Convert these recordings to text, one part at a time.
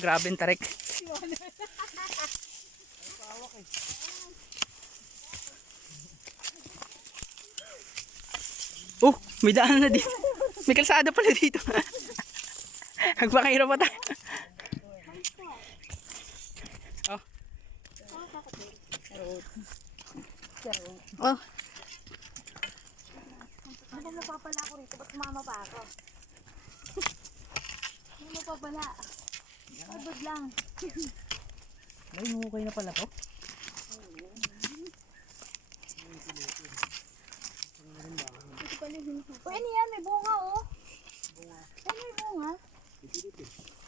Grabe ang tarik. Oh, may daan na dito. May kalsada pala dito. Nagpakahirap pa tayo. Oh. Oh. Ano ba mapapala ako rito? Ba't kumama pa ako? Ano mapapala? Agad lang. Ay, okay na pala to. O, ano yan? May bunga, oh. Ano may bunga?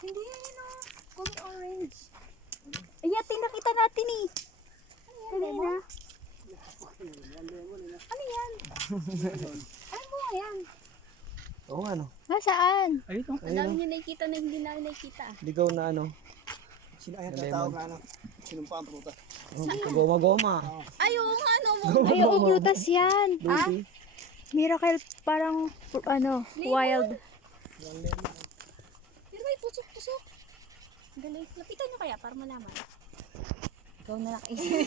Hindi yan, oh. Kulay orange. Ay, yatin nakita natin, eh. Kanina. Ano yan? Anong bunga yan? Oo nga no. Nasaan? Ayun oh. Ang dami niyo nakikita na hindi namin nakikita. Ligaw na ano. Ayan, tatawag na ano. Sinumpa ang prutas. Goma-goma. Ay, oo nga, ano mo. Ay, oo, prutas yan. Ah? Lucy. Miracle, parang, ano, wild. Pero may pusok-pusok. Galing. Lapitan nyo kaya para malaman. Ikaw na nakaisip.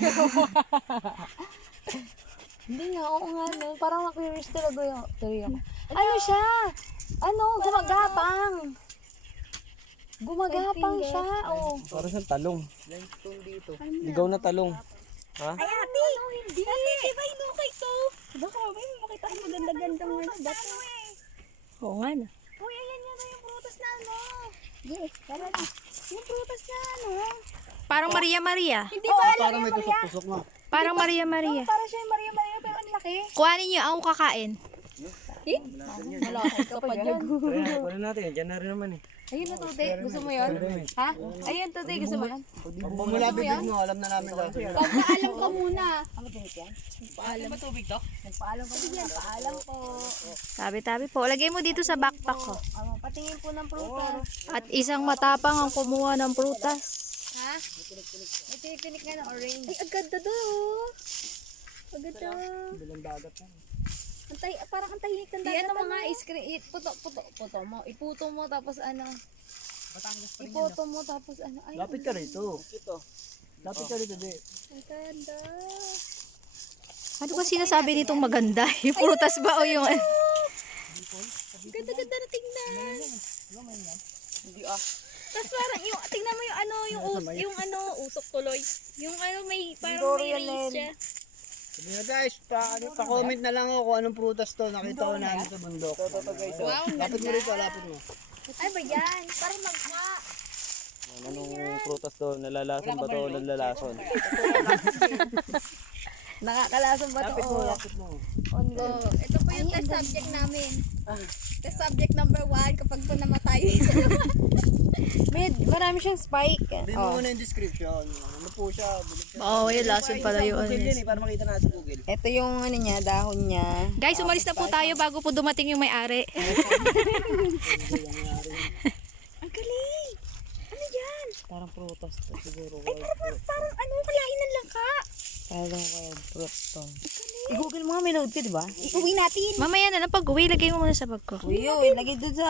Hindi nga, oo nga, no. Parang na-curious talaga yung tuloy ako. Ano siya? Ano, gumagapang. Gumagapang siya, oh. Para sa talong. Ligaw na talong. Ha? Ay, ate! Hindi! Ate, di ba inukay to? Baka may makita ko maganda-gandang ano, bato. Oo nga na. Uy, ayan yan na yung prutas na ano. Yes, tara na. Yung prutas na ano. Parang Maria Maria. Hindi ba alam Parang may tusok-tusok na. Parang Maria Maria. para siya yung Maria Maria pero ang laki. Kuhanin niyo ako kakain. Malaki ka pa dyan. Wala natin. Diyan na rin naman eh. Ayun na, Tuti. Gusto mo yun? Ha? Ayun, Tuti. Gusto mo yan? Pag bumula bibig mo, alam na namin lahat. Pagpaalam ka muna. Ano ba yan? Paalam. Ba tubig to? Pagpaalam ka muna. Paalam po. Tabi-tabi po. Lagay mo dito sa backpack ko. Patingin po ng prutas. At isang matapang ang kumuha ng prutas. Ha? May tinik-tinik nga ng orange. Ay, agad na do. Agad na. Bilang dagat na. Parang ang tahimik ng dagat. Di ano mga screen, puto mo. Iputo mo tapos ano. Iputo mo tapos ano. Ay, Lapit ka rito. Ito. Lapit ka rito, di. ang ganda. Ano ba sinasabi nitong maganda? Yung prutas ba o yung... Ganda-ganda na tingnan. Hindi ah. Tapos parang yung, tingnan mo yung ano, yung ano, usok tuloy. Yung ano, may, parang may race siya. Sabi na guys, pa-comment na lang ako kung anong prutas to. Nakita ko namin sa bundok. Wow, Lapit mo rito, lapit mo. ay ba yan? Parang magma. Anong prutas to? Nalalason ba to o nalalason? Nakakalason ba Lapit to? mo, lapit mo. Oh, ito po yung test subject namin. Test subject number 1 kapag po namatay. Marami siyang spike. Sabihin mo muna yung description. Ano po siya? Oo, yung lason pala yun. Google din eh, para makita na sa Google. Ito yung ano niya, dahon niya. Guys, umalis na po tayo bago po dumating yung may-ari. Ang galing! Ano yan? Parang prutas to siguro. Parang ano, kalahin ng langka. Parang wild fruit to. I-google mo nga, may load ka, diba? Iuwi natin. Mamaya na lang pag uwi, lagay mo muna sa bag ko. Uy, lagay doon sa